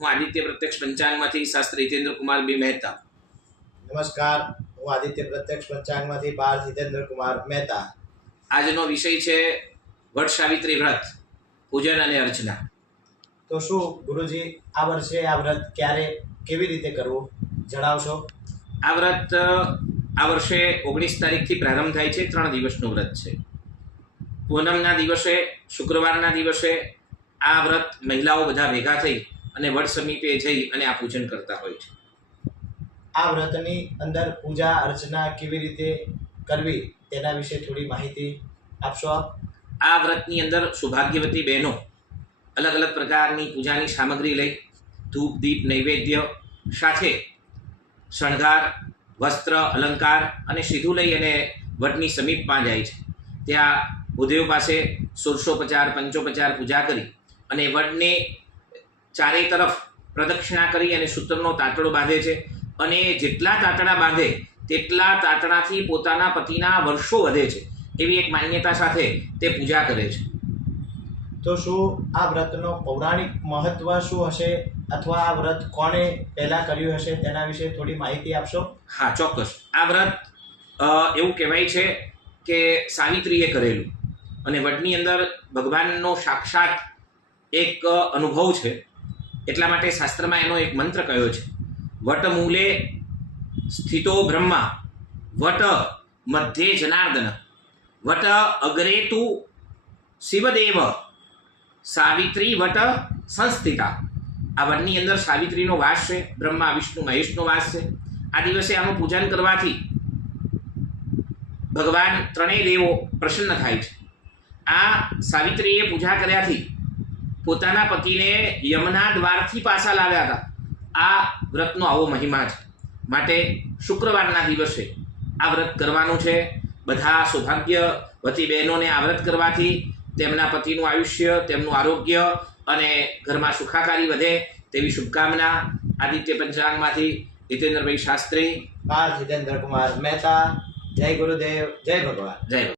હું આદિત્ય પ્રત્યક્ષ પંચાંગમાંથી શાસ્ત્રી હિતેન્દ્ર કુમાર બી મહેતા. નમસ્કાર, હું આદિત્ય પ્રત્યક્ષ પંચાંગમાંથી પાર્થ હિતેન્દ્ર કુમાર મહેતા. આજનો વિષય છે વટ સાવિત્રી વ્રત, પૂજન અને અર્ચના. તો શું ગુરુજી આ વર્ષે આ વ્રત ક્યારે કેવી રીતે કરવું જણાવશો? આ વ્રત આ વર્ષે 19 તારીખથી પ્રારંભ થાય છે. 3 દિવસનું વ્રત છે. પૂનમના દિવસે, શુક્રવારના દિવસે આ વ્રત મહિલાઓ બધા ભેગા થઈ અને વટ સમીપે જઈ અને આ પૂજન કરતા હોય છે. આ વ્રતની અંદર પૂજા અર્ચના કેવી રીતે કરવી તેના વિશે થોડી માહિતી આપશો આપ? આ વ્રતની અંદર સૌભાગ્યવતી બહેનો અલગ અલગ પ્રકારની પૂજાની સામગ્રી લઈ ધૂપ દીપ નૈવેદ્ય સાથે શણગાર વસ્ત્ર અલંકાર અને સીધું લઈ અને વટની સમીપમાં જાય છે. ત્યાં ભૂદેવ પાસે 1650 પંચોપચાર પૂજા કરી અને વડને ચારેય તરફ પ્રદક્ષિણા કરી અને સૂત્રનો તાંતણો બાંધે છે અને જેટલા તાંતણા બાંધે તેટલા તાંતણાથી પોતાના પતિના વર્ષો વધે છે એવી એક માન્યતા સાથે તે પૂજા કરે છે. તો શું આ વ્રતનો પૌરાણિક મહત્વ શું હશે અથવા આ વ્રત કોણે પહેલા કર્યું હશે તેના વિશે થોડી માહિતી આપશો? હા, ચોક્કસ. આ વ્રત એવું કહેવાય છે કે સાવિત્રીએ કરેલું અને વડની અંદર ભગવાનનો સાક્ષાત એક અનુભવ છે. એટલા માટે શાસ્ત્રમાં એનો એક મંત્ર કયો છે, વટ મૂલે સ્થિતો બ્રહ્મા વટ મધ્યે જનાર્દન વટ અગ્રે તુ શિવદેવ સાવિત્રી વટ સંસ્થિતા. આ વડની અંદર સાવિત્રીનો વાસ છે, બ્રહ્મા વિષ્ણુ મહેશનો વાસ છે. આ દિવસે આનું પૂજન કરવાથી ભગવાન ત્રણેય દેવો પ્રસન્ન થાય છે. આ સાવિત્રીએ પૂજા કર્યાથી પોતાના પતિને યમના દ્વારથી પાછા લાવ્યા હતા. આ વ્રતનો આવો મહિમા છે. માટે શુક્રવારના દિવસે આ વ્રત કરવાનું છે. બધા સૌભાગ્યવતી બહેનોને આ વ્રત કરવાથી તેમના પતિનું આયુષ્ય, તેમનું આરોગ્ય અને ઘરમાં સુખાકારી વધે તેવી શુભકામના. આદિત્ય પંચાંગમાંથી હિતેન્દ્રભાઈ શાસ્ત્રી, પાર્થ હિતેન્દ્ર કુમાર મહેતા. જય ગુરુદેવ, જય ભગવાન. જય